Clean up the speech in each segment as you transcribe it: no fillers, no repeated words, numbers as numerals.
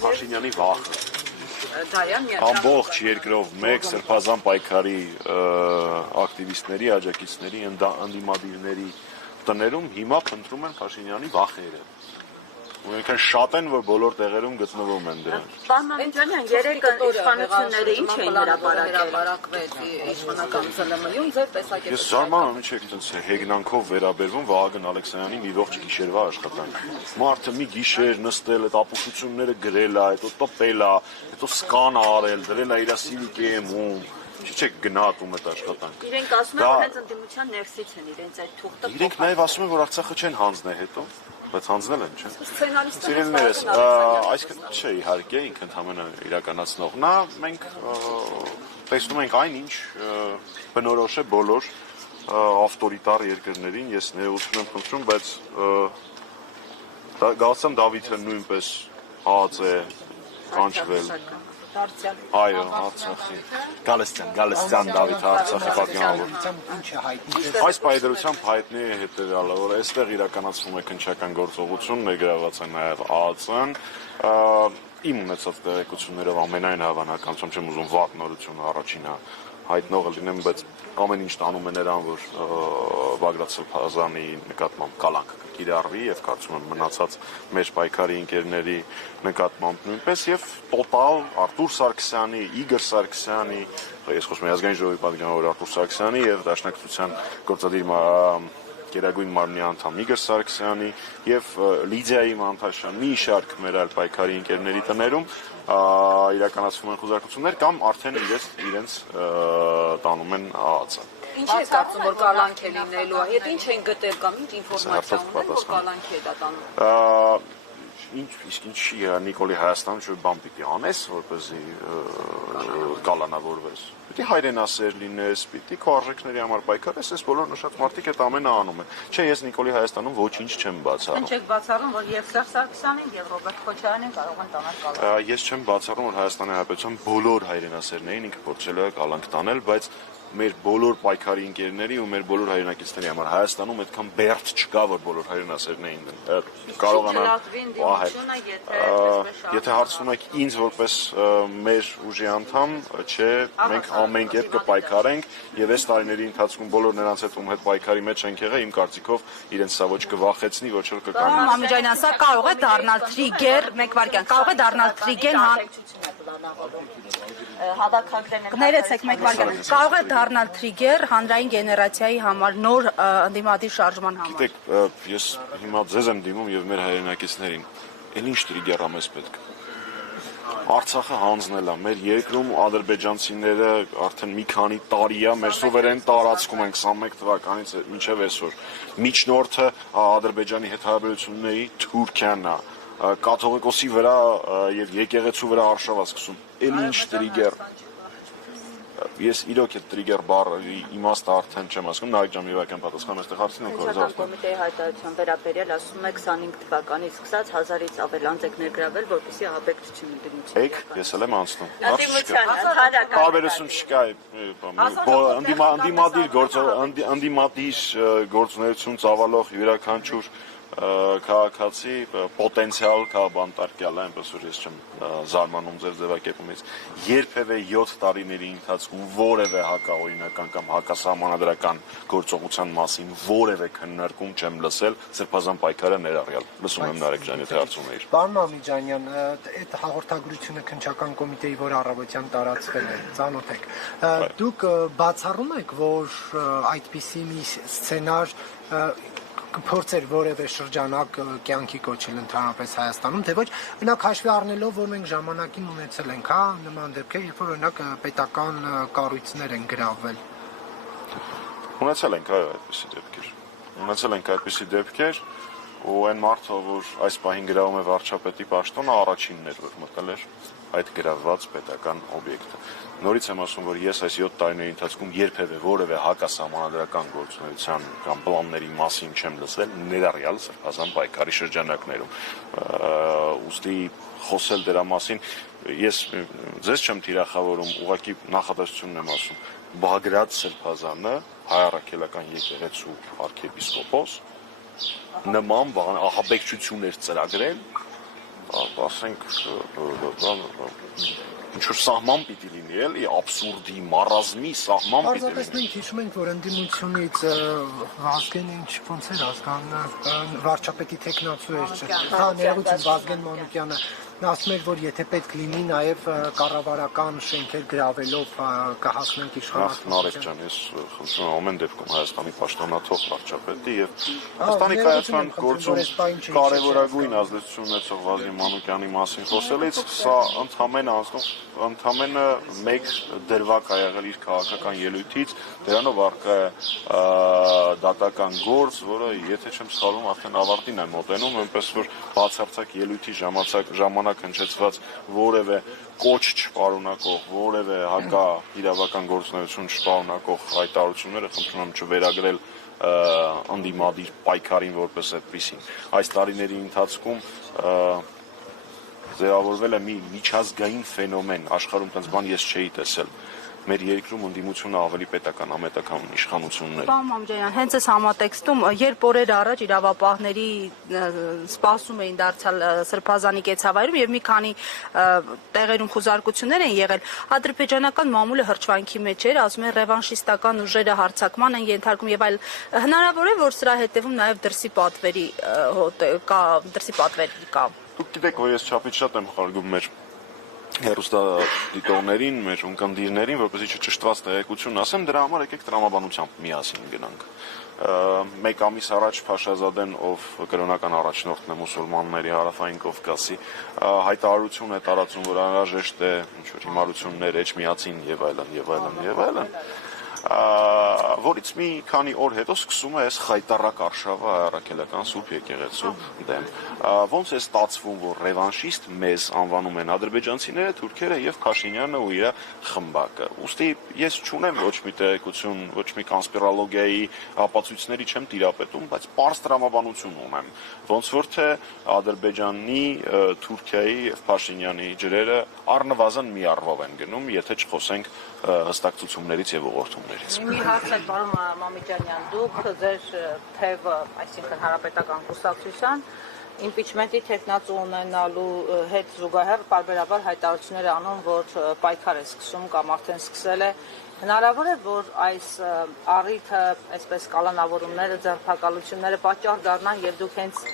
Փաշինյանի վախը։ Ամբողջ երկրով մեկ սրբազան պայքարի ակտիվիստների, աջակիցների, ընդդիմադիրների տներում հիմա փնտրում են Փաշինյանի վախերը։ Ու այնքան շատ են, որ բոլոր տեղերում գտնվում են դրանք։ Պարոն Ամիջանյան, երեք իշխանությունները ինչ էին հրապարակվել իշխանական ԶԼՄ-ում ձեր տեսակետը։ Ես զարմանում եմ, ինչ եք տենց հեգնանքով վերաբերվում Վահագն Ալեքսանյանի մի ողջ գիշերվա աշխատանք։ Մարդը մի գիշեր նստել, այդ ապուշությունները գրել է, հետո տպել է, հետո սկան արել, դրել է իր CV-ում, Չի չեք գնահատում այդ աշխատանքը։ Իրենք ասում են, որ հենց ընդդիմության ներսից են իրենց այդ թուղթը։ Իրենք նաև ասում են, որ Արցախը չեն հանձնել հետո, բայց հանձնել են, չէ՞։ Սիրելիներս, այսինքն չէ, իհարկե, ինքը ընդհանրապես իրականացնող։ Նա մենք տեսնում ենք այնինչ բնորոշ է բոլոր ավտորիտար երկրներին, ես ներողություն եմ խնդրում, բայց Գալստյան Դավիթը նույնպես ԱԱԾ է կանչվել։ Այո, Արցախի։ Գալստյան Դավիթ Արցախի պատգամավոր։ Այս պայդրությամբ հայտնի է հետևյալը, որ այստեղ իրականացվում է քննչական գործողություն, ներգրավված է նաև ԱԱԾ-ն։ Իմ ունեցած տեղեկություններով ամենայն հավանականությամբ չեմ ուզում վատ նորություն առաջինը հայտնողը լինեմ, բայց ամեն ինչ տանում է նրան, որ Բագրատ Սրբազանի նկատմամբ կալանք կիրառվի եւ կարծում եմ մնացած մեր պայքարի ընկերների նկատմամբ նույնպես եւ տոտալ Արտուր Սարգսյանի, Իգոր Սարգսյանի, ես խոսում եմ ազգային ժողովի պատգամավոր Արտուր Սարգսյանի եւ Դաշնակցության գործադիր Գերագույն մարմնի անդամ Իգոր Սարգսյանի եւ Լիդիայի Մանթաշյան մի շարք մեր այլ պայքարի ընկերների տներում իրականացվում են խոզարկություններ կամ արդեն իրենց տանում են ԱԱԾ-ը։ Ինչ է կարծում, որ կալանք է լինելու, հետ ինչ են գտել կամ ինչ ինֆորմացիա ունեն, որ կալանք է դա տանում։ Իսկ ինչի Նիկոլի Հայաստանում չէ բան պիտի անես, որպեսզի կալանավորվես։ Պիտի հայրենասեր լինես, պիտի քո արժեքների համար պայքարես, այս բոլոր նշած մարդիկ այդ ամենը անում են։ Չէ, ես Նիկոլի Հայաստանում ոչինչ չեմ բացառում։ Ինչ եք բացառում, որ եւ Սերժ Սարգսյանին եւ Ռոբերտ Քոչարյանին կարող են տանել կալանք։ Ես չեմ բացառում, որ Հայաստանի Հանրապետության բոլոր հայրենասերներին ինքը փորձել է կալանք տանել, բայց մեր բոլոր պայքարի ընկերների ու մեր բոլոր հայրենակիցների համար Հայաստանում այդքան բերդ չկա, որ բոլոր հայրենասերներին կարողանան Եթե հարցնում եք ինձ որպես մեր ուժի անդամ, չէ, մենք ամեն կերպ կպայքարենք եւ այս տարիների ընթացքում բոլոր նրանց հետ ում հետ պայքարի մեջ ենք եղել, իմ կարծիքով իրենց սա ոչ կվախեցնի, ոչ էլ կկամենա։ Պարոն Ամիջանյան, սա կարող է դառնալ տրիգեր, մեկ վարքյան, կարող է դառնալ տրիգեր Կներեցեք մեկ վարքյան, կարող է դառնալ տրիգեր հանրային գեներացիայի համար, նոր ընդդիմադիր շարժման համար։ Գիտեք, ես հիմա ձեզ եմ դիմում եւ մեր հայրենակիցներին, էլ ինչ տրիգեր է մեզ պետք։ Արցախը հանձնել է, մեր երկրում ադրբեջանցիները արդեն մի քանի տարի է մեր սուվերեն տարածքում են 21 թվականից մինչև այսօր։ Միջնորդը Ադրբեջանի հետ հարաբերությունների Թուրքիան է, կաթողիկոսի վրա եւ եկեղեցու վրա արշավ է սկսում։ Էլ ինչ տրիգեր։ Ես իրոք այդ տրիգեր բառի իմաստը արդեն չեմ ասում, Նարեկ ջան, միևական պատասխան այստեղ հարցին եք Կոմիտեի հայտարարության վերաբերյալ ասում եք 25 թվականից սկսած 1000-ից ավել անձ եք ներգրավել, որպեսզի ահաբեկչություն ընդդիմություն։ Եք, ես էլ եմ անցնում։ Տարբերություն չկա, ընդդիմադիր գործունեություն ծավալող յուրաքանչյուր քաղաքացի պոտենցիալ քաղբանտարկյալ է, այնպես որ ես չեմ զարմանում ձեր ձևակերպումից։ Երբևէ 7 տարիների ընթացքում որևէ հակաօրինական կամ հակասահմանադրական գործողության մասին որևէ քննարկում չեմ լսել, սրբազան պայքարը ներառյալ։ Լսում եմ Նարեկ ջան, եթե հարցում եք։ Պարոն Ամիջանյան, այդ հաղորդագրությունը քննչական կոմիտեի, որ առավոտյան տարածվել է, ծանոթ եք։ Դուք բացառում եք, որ այդպիսի մի սցենար կփորձեր որևէ շրջանակ կյանքի կոչել ընդհանրապես Հայաստանում, թե ոչ, օրինակ հաշվի առնելով, որ մենք ժամանակին ունեցել ենք, հա, նման դեպքեր, երբ որ օրինակ պետական կառույցներ են գրավել։ Ունեցել ենք այդպիսի դեպքեր, ու այն մարդը, որ այս պահին գրավում է վարչապետի պաշտոնը, առաջինն էր, որ մտել էր այդ գրավված պետական օբյեկտը։ Նորից եմ ասում, որ ես այս 7 տարիների ընթացքում երբևէ որևէ հակասահմանադրական գործունեության կամ պլանների մասին չեմ լսել, ներառյալ սրբազան պայքարի շրջանակներում։ Ուստի խոսել դրա մասին, ես ձեզ չեմ թիրախավորում, ուղղակի նախադասությունն եմ ասում, Բագրատ Սրբազանը, հայ առաքելական եկեղեցու արքեպիսկոպոս, նման ահաբեկչություն էր ծրագրել ասենք ինչ-որ սահման պիտի լինի, էլի, աբսուրդի, մարազմի սահման պիտի լինի։ Պարզապես մենք հիշում ենք, որ ընդդիմությունից Վազգենը ոնց էր ազգան վարչապետի տեխնացու էր, ներողություն Վազգեն Մանուկյանը ասում էր, որ եթե պետք լինի, նաև կառավարական շենքեր գրավելով կհասնենք իշխանության։ Նարեկ ջան, ես խնդրում եմ ամեն դեպքում Հայաստանի պաշտոնաթող վարչապետի եւ Հայաստանի կայացման գործում կարևորագույն ազդեցություն ունեցող Վազգեն Մանուկյանի մասին խոսելից, սա ընդամենը մեկ դրվագ ա եղել իր քաղաքական ելույթից, դրանով առկա է դատական գործ, որը եթե չեմ սխալվում, արդեն ավարտին է մոտենում, այնպես որ բացարձակ ելույթի ժամանակ հնչեցված որևէ կոչ չպարունակող, որևէ հակա իրավական գործունեություն չպարունակող հայտարարությունները խնդրում եմ չվերագրել ընդդիմադիր պայքարին որպես այդպիսին։ Այս տարիների ընթացքում ձևավորվել է մի միջազգային ֆենոմեն, աշխարհում տենց բան ես չէի տեսել։ Մեր երկրում ընդդիմությունը ավելի պետական, ամետական իշխանություններ։ Պարոն Մամջանյան, հենց այս համատեքստում, երբ օրեր առաջ իրավապահների սպասում էին դարձյալ Սրբազանի կեցավայրում եւ մի քանի տեղերում խուզարկություններ են եղել, ադրբեջանական մամուլը հրճվանքի մեջ էր, ասում են ռևանշիստական ուժերը հարձակման են ենթարկում եւ այլ։ Հնարավոր է, որ սրա հետևում նաեւ դրսի պատվերի կա։ Դուք գիտեք, որ ես չափից շատ եմ խարգում մեր հեռուստադիտողներին, մեր ունկնդիրներին, որպեսզի չճշտված տեղեկություն ասեմ, դրա համար եկեք տրամաբանությամբ միասին գնանք։ Մեկ ամիս առաջ Փաշազադեն, ով կրոնական առաջնորդն է մուսուլմանների Հարավային Կովկասի, հայտարարություն է տարածում, որ անհրաժեշտ է ինչ-որ հիմարություններ, էջմիածին եւ այլն, որից մի քանի օր հետո սկսում է այս խայտառակ արշավը առաքելական Սուրբ եկեղեցու դեմ։ Ոնց է ստացվում, որ ռևանշիստ մեզ անվանում են ադրբեջանցիները, թուրքերը եւ Փաշինյանը ու իր խմբակը։ Ուստի ես չունեմ ոչ մի տեղեկություն, ոչ մի կոնսպիրոլոգիայի ապացույցների չեմ տիրապետում, բայց պարզ տրամաբանություն ունեմ։ Ոնց որ թե Ադրբեջանի, Թուրքիայի եւ Փաշինյանի ջրերը առնվազն մի առվով են գնում, եթե չխոսենք հստակ ցուցումներից եւ ուղղորդումներից։ Մի հարց է, պարոն Մամիկյանյան, դուք ձեր թևը, այսինքն հանրապետական կուսակցության իմպիչմենտի տեխնացու ունենալու հետ զուգահեռ պարբերաբար հայտարարություններ անում, որ պայքար է սկսում կամ արդեն սկսել է։ Հնարավոր է, որ այս առիթը, այսպես կալանավորումները, ձերբակալությունները պատճառ դառնան եւ դուք հենց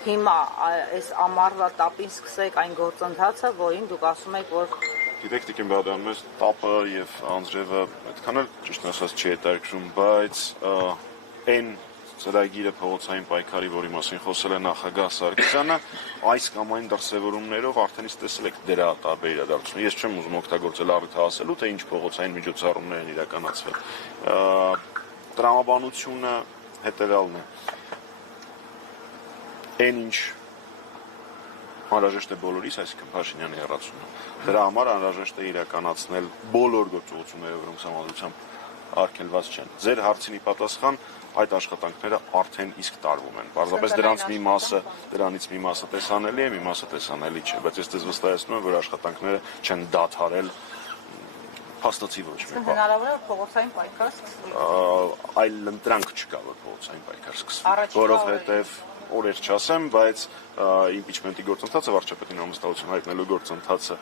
հիմա այս ամառվա տապին սկսեք այն գործընթացը, որին դուք ասում եք, որ Գիտեք, Տիկին Բաղդան, մեզ տապը եւ անձրևը այդքան էլ ճիշտ ասած չի հետաքրքրում, բայց այն ծրագիրը փողոցային պայքարի, որի մասին խոսել է նախագահ Սարգսյանը, այս կամ այն դրսևորումներով արդեն իսկ տեսել եք դրա տարբեր իրադարձություններ։ Ես չեմ ուզում օգտագործել առիթը ասելու, թե ինչ փողոցային միջոցառումներ են իրականացվել։ Տրամաբանությունը հետեւյալն է։ Այն ինչ անհրաժեշտ է բոլորիս, այսինքն Փաշինյանի հեռացումը։ Դրա համար անհրաժեշտ է իրականացնել բոլոր գործողությունները, որոնք համազգությամբ արգելված չեն։ Ձեր հարցինի պատասխան այդ աշխատանքները արդեն իսկ տարվում են։ Պարզապես դրանից մի մասը տեսանելի է, մի մասը տեսանելի չէ, բայց ես դες վստահեցնում եմ, որ աշխատանքները չեն դադարել փաստացի ոչ մի բան։ հնարավոր է փողոցային պայքար սկսվի։ Այլ ընտրանք չկա, որ փողոցային պայքար սկսվի, որովհետև օրեր չասեմ, բայց իմպիչմենտի գործընթացը, վարչապետին ամստալություն հայտնելու գործընթացը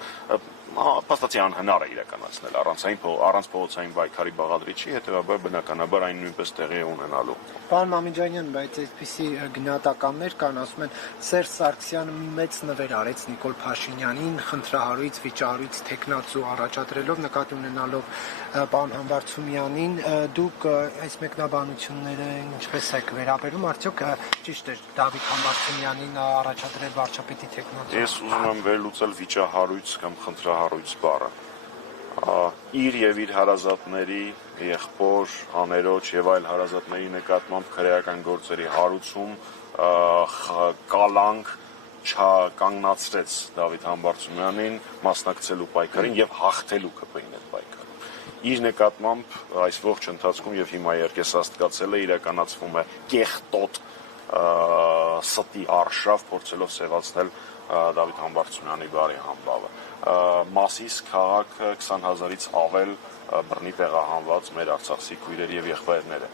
փաստացի անհնար է իրականացնել առանց փողոցային պայքարի բաղադրիչի, հետևաբար բնականաբար այն նույնպես տեղի է ունենալու։ Պարոն Մամիջանյան, բայց այսպիսի գնահատականներ կան, ասում են Սերժ Սարգսյանը մի մեծ նվեր արեց Նիկոլ Փաշինյանին, խնդրահարույց, վիճահարույց տեխնացու առաջադրելով, նկատի ունենալով պարոն Համբարձումյանին, դուք այս մեկնաբանությունները ինչպես եք վերաբերում, արդյոք ճիշտ է Դավիթ Համբարձումյանին առաջադրել վարչապետի տեխնացու։ Ես ուզում եմ վերլուծել վիճահարույց կամ խնդրահարույց բառը։ Իր եւ իր հարազատների, եղբոր, աներոջ եւ այլ հարազատների նկատմամբ քրեական գործերի հարուցում, կալանք չկանգնացրեց Դավիթ Համբարձումյանին մասնակցելու պայքարին եւ հաղթելու ԿՊ-ին այդ պայքարում։ Իր նկատմամբ այս ողջ ընթացքում եւ հիմա երկեսաստկացել է իրականացվում է կեղտոտ ստի արշավ փորձելով սևացնել Դավիթ Համբարձումյանի բարի համբավը։ Մասիս քաղաքը 20,000-ից ավել բռնի տեղահանված մեր արցախցի քույրեր եւ եղբայրները։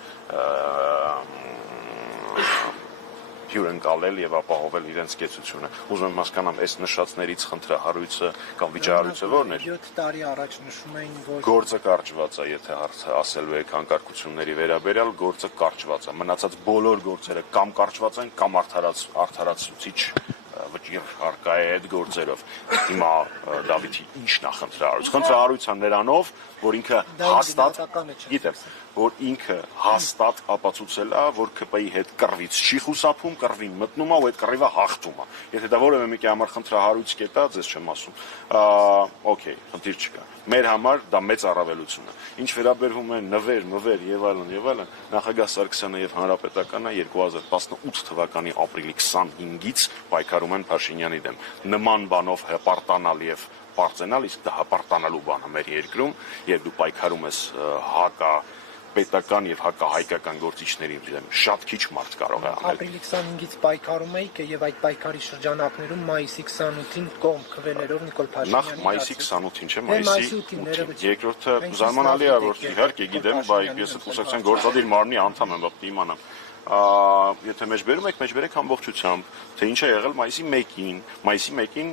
հյուրընկալել եւ ապահովել իրենց կեցությունը։ Ուզում եմ հասկանամ, այս նշածներից խնդրահարույցը կամ վիճահարույցը ո՞րն էր։ 7 տարի առաջ նշում էին, որ Գործը կարճված է, եթե հարցը ասելու եք հանկարծությունների վերաբերյալ, գործը կարճված է։ Մնացած բոլոր գործերը կամ կարճված են, կամ արդարացուցիչ վճիռ հարկա է այդ գործերով։ Հիմա Դավիթի ի՞նչն է խնդրահարույց։ Խնդրահարույցը նրանով, որ ինքը հաստատ, գիտեմ, որ ինքը հաստատ ապացուցել է, որ ԿՊ-ի հետ կռվից չի խուսափում, կռվին մտնում է ու այդ կռիվը հաղթում է։ Եթե դա որևէ մեկի համար խնդրահարույց կետա, ձեզ չեմ ասում։ Okay, խնդիր չկա։ Մեր համար դա մեծ առավելություն է։ Ինչ վերաբերվում է նվեր եւ այլն, նախագահ Սարգսյանը եւ Հանրապետականը 2018 թվականի ապրիլի 25-ից պայքարում են Փաշինյանի դեմ։ Նման բանով հպարտանալ եւ պարծենալ, իսկ դա հպարտանալու բան է մեր երկրում, եւ դու պայքարում ես պետական եւ հակահայկական գործիչների դեմ շատ քիչ մարդ կարող է անել։ Ապրիլի 25-ից պայքարում էիք եւ այդ պայքարի շրջանակներում մայիսի 28-ին կողմ քվեներով Նիկոլ Փաշինյանի Նախ մայիսի 28-ին, չէ՞, մայիսի 8-ին։ Երկրորդը զարմանալի է, որ իհարկե գիտեմ, բայց ես այդ կուսակցության գործադիր մարմնի անդամ եմ, բապ իմանամ։ Եթե մեջբերում եք, մեջբերեք ամբողջությամբ, թե ինչ է եղել մայիսի 1-ին։ Մայիսի 1-ին,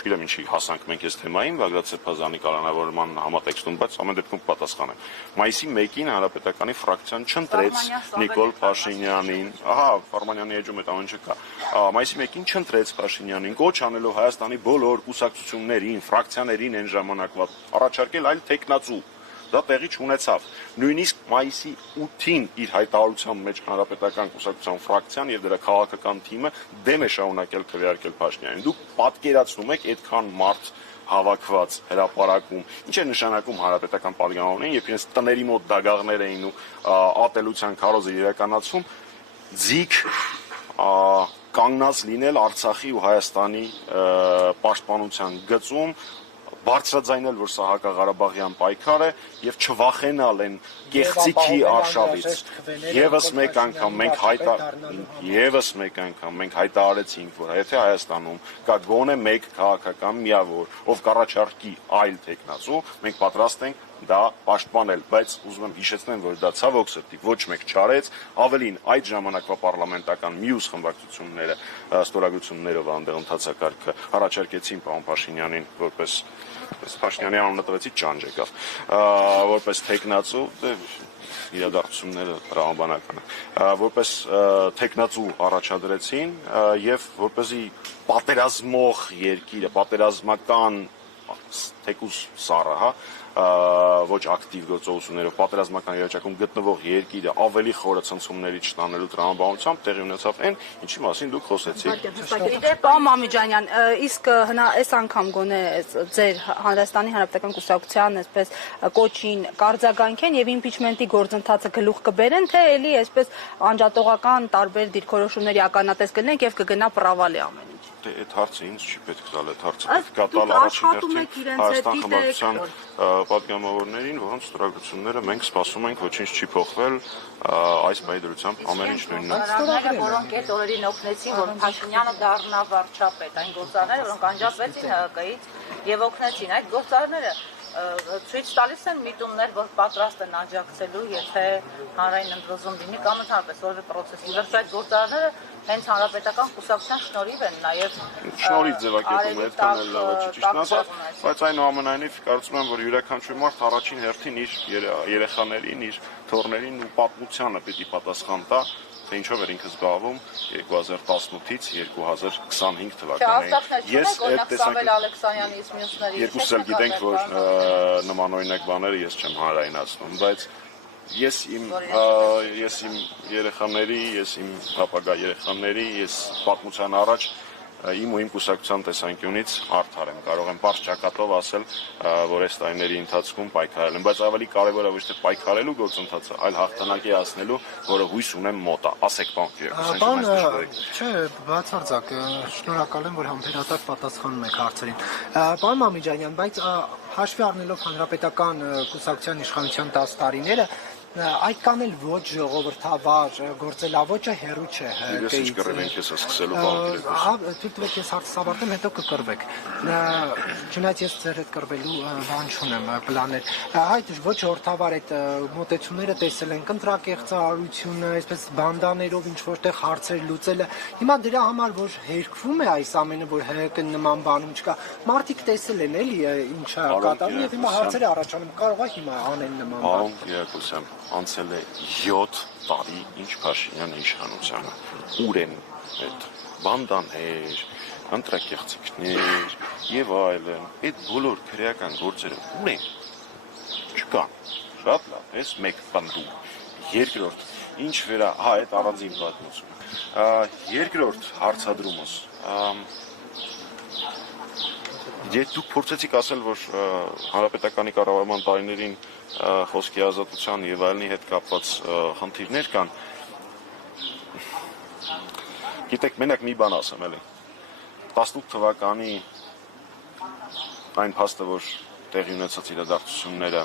չգիտեմ ինչի հասանք մենք այս թեմային, Բագրատ Սեփազյանի կալանավորման համատեքստում, բայց ամեն դեպքում պատասխանեմ։ Մայիսի 1-ին Հանրապետականի ֆրակցիան չընտրեց Նիկոլ Փաշինյանին, Արմանյանի էջում այդ ամեն չկա։ Մայիսի 1-ին չընտրեց Փաշինյանին, կոչ անելով Հայաստանի բոլոր կուսակցություններին, ֆրակցիաներին այն ժամանակվա առաջարկել այլ տեխնացու։ Դա տեղի չունեցավ։ Նույնիսկ մայիսի 8-ին իր հայտարարության մեջ Հանրապետական կուսակցության ֆրակցիան եւ դրա քաղաքական թիմը դեմ է շարունակել քվեարկել Փաշինյանին։ Դուք պատկերացնում եք այդքան մարդ հավաքված հրապարակում։ Ինչ է նշանակում Հանրապետական պատգամավորներին, երբ իրենց տների մոտ դագաղներ էին ու ատելության քարոզը իրականացում, ձիգ կանգնած լինել Արցախի ու Հայաստանի պաշտպանության գծում, բարձրաձայնել, որ սա հակաղարաբաղյան պայքար է եւ չվախենալ այն կեղծիքի արշավից։ Եվս մեկ անգամ մենք հայտարարեցինք, որ եթե Հայաստանում կա գոնե մեկ քաղաքական միավոր, ով կառաջարկի այլ տեխնացու, մենք պատրաստ ենք դա պաշտպանել, բայց ուզում եմ հիշեցնեմ, որ դա ցավոք սրտի ոչ մեկ չարեց, ավելին այդ ժամանակվա պարլամենտական մյուս խմբակցությունները ստորագրություններով այնտեղ ընթացակարգը առաջարկեցին պարոն Փաշինյանին որպես Փաշինյանի անունը տվեցի ճանճ եկավ, որպես տեխնացու, իրադարձությունները տրամաբանական են, որպես տեխնացու առաջադրեցին եւ որպեսզի պատերազմող երկիրը, պատերազմական թեկուզ սառը, ոչ ակտիվ գործողություններով պատերազմական իրավիճակում գտնվող երկիրը ավելի խորը ցնցումների չտանելու տրամաբանությամբ տեղի ունեցավ այն, ինչի մասին դուք խոսեցիք։ Պարոն Մամիջանյան, իսկ այս անգամ գոնե ձեր Հայաստանի Հանրապետական կուսակցության այսպես կոչին կարձագանքեն եւ իմպիչմենտի գործընթացը գլուխ կբերեն, թե էլի այսպես անջատողական տարբեր դիրքորոշումների ականատես կլինենք եւ կգնա պրավալի ամեն ինչ։ Այդ հարցը ինձ չի պետք տալ, այդ հարցը պետք է տալ առաջին հերթին Հայաստան խմբակցության պատգամավորներին, որոնց ստորագրությունները մենք սպասում ենք, ոչինչ չի փոխվել, այս պայդրությամբ ամեն ինչ նույնն է։ Գործարները, որոնք այդ օրերին օգնեցին, որ Փաշինյանը դառնա վարչապետ, այն գործարները, որոնք անջատվեցին ՀԿ-ից եւ օգնեցին, այդ գործարները ցույց տալիս են միտումներ, որ պատրաստ են աջակցելու, եթե հանրային ընդվզում լինի կամ ընդհանրապես որևէ process-ի վերջ այդ գործարները հենց հանրապետական կուսակցության շնորհիվ են նաև շնորհիվ ձևակերպում այդքան էլ լավ չի ճիշտ ասած, բայց այնուամենայնիվ կարծում եմ, որ յուրաքանչյուր մարդ առաջին հերթին իր երեխաներին, իր թոռներին ու պատմությանը պիտի պատասխան տա, թե ինչով էր ինքը զբաղվում 2018-ից 2025 թվականներին։ Ես այդ տեսակ երկուսս էլ գիտենք, որ նմանօրինակ բաները ես չեմ հանրայնացնում, բայց ես իմ երեխաների, ես իմ ապագա երեխաների, ես պատմության առաջ իմ ու իմ կուսակցության տեսանկյունից արդար եմ, կարող եմ բարձ ճակատով ասել, որ այս տարիների ընթացքում պայքարել եմ, բայց ավելի կարևորը ոչ թե պայքարելու գործընթացը, այլ հաղթանակի հասնելու, որը հույս ունեմ մոտ է։ Ասեք, պարոն Կիրակոսյան, Չէ, բացարձակ, շնորհակալ եմ, որ համբերատար պատասխանում եք հարցերին։ Պարոն Մամիջանյան, բայց հաշվի առնելով հանրապետական կուսակցության իշխանության 10 տարիները, այդ կան էլ ոչ ժողովրդավար գործելավոճը հերու չէ Ես ինչ կռել ենք ես սկսելու բան Թույլ տվեք ես հարցս ավարտեմ, հետո կկռվեք։ Չնայած ես ձեր հետ կռվելու բան չունեմ, պլաներ։ Այդ ոչ ժողովրդավար այդ մոտեցումները տեսել ենք, ընտրակեղծարարությունը, այսպես բանդաներով ինչ որտեղ հարցեր լուծելը։ Հիմա դրա համար որ հերկվում է այս ամենը, որ ՀՀԿ նման բանում չկա, մարդիկ տեսել են էլի ինչա կատարվում եւ հիմա հարցեր է առաջանում, կարող է հիմա անեն նման բան։ Արոն Կիրակոսյան, անցել է 7 տարի ինչ Փաշինյան իշխանությանը։ Ուր են այդ բանդաներ, ընտրակեղծիքներ եւ այլն, այդ բոլոր քրեական գործերը ուր են։ Չկան։ Շատ լավ, էս մեկ բանդում։ Երկրորդ, ինչ վերա, այդ առանձին պատմություն։ Երկրորդ հարցադրումս Եթե դուք փորձեցիք ասել, որ հանրապետականի կառավարման տարիներին խոսքի ազատության եւ այլնի հետ կապված խնդիրներ կան, գիտեք, մենակ մի բան ասեմ էլի։ 18 թվականի այն փաստը, որ տեղի ունեցած իրադարձությունները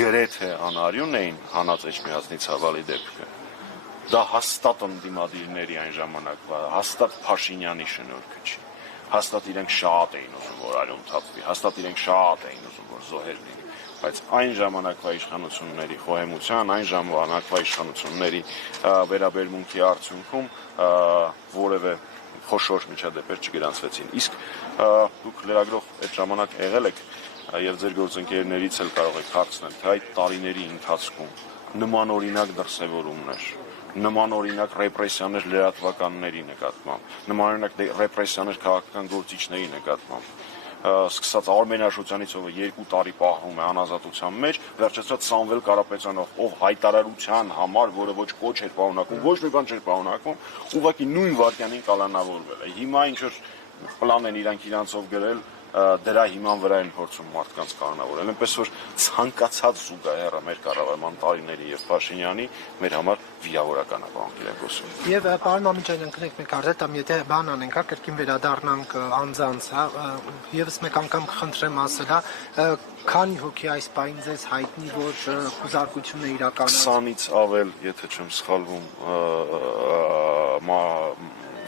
գրեթե անարյուն էին հանած Էջմիածնի ցավալի դեպքը։ Դա հաստատ ընդդիմադիրների այն ժամանակվա, հաստատ Փաշինյանի շնորհքը չի։ Հաստատ իրենք շատ էին ուզում, որ այլում թափվի, հաստատ իրենք շատ էին ուզում, որ զոհեր լինի, բայց այն ժամանակվա իշխանությունների խոհեմության, այն ժամանակվա իշխանությունների վերաբերմունքի արդյունքում որևէ խոշոր միջադեպեր չգրանցվեցին։ Իսկ դուք լրագրող այդ ժամանակ եղել եք եւ ձեր գործընկերներից էլ կարող եք հարցնել, թե այդ տարիների ընթացքում նմանօրինակ դրսևորումներ նմանօրինակ ռեպրեսիաներ լրատվականների նկատմամբ, նմանօրինակ ռեպրեսիաներ քաղաքական գործիչների նկատմամբ, սկսած Արմեն Աշոտյանից, ով 2 տարի պահվում է անազատության մեջ, վերջացրած Սամվել Կարապետյանով, ով հայտարարության համար, որը ոչ կոչ էր պարունակում, ոչ մի բան չէր պարունակում, ուղղակի նույն վայրկյանին կալանավորվել է։ Հիմա ինչ որ պլան են իրանք իրանցով գրել, դրա հիման վրա են փորձում մարդկանց կանոնավորել, այնպես որ ցանկացած զուգահեռը մեր կառավարման տարիների եւ Փաշինյանի մեր համար վիավորական է, պարոն Կիրակոսյան։ Եվ պարոն Մամիջանյան, քնեք մեկ արդյոք կամ եթե բան անենք, կրկին վերադառնանք անձանց, եւս մեկ անգամ կխնդրեմ ասել, քանի հոգի այս պահին ձեզ հայտնի, որ խուզարկությունը իրականացել 20-ից ավել, եթե չեմ սխալվում,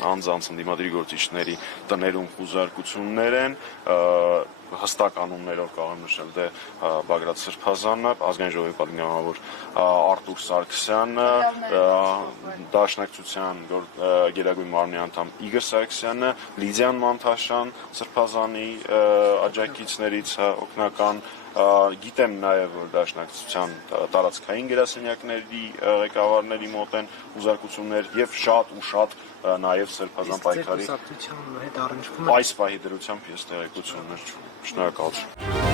անձանց ընդդիմադիր գործիչների տներում խուզարկություններ են, հստակ անուններով կարող եմ նշել դե Բագրատ Սրբազանը, ազգային ժողովի պատգամավոր Արտուր Սարգսյանը, Դաշնակցության գերագույն մարմնի անդամ Իգոր Սարգսյանը, Լիդիան Մանթաշյան, Սրբազանի աջակիցներից օգնական գիտեմ նաև որ Դաշնակցության տարածքային գրասենյակների ղեկավարների մոտ են ուզարկություններ եւ շատ ու շատ նաև Սրբազան պայքարի հետ առնչվում այս պահի դրությամբ ես տեղեկություններ չունեմ։ Շնորհակալություն։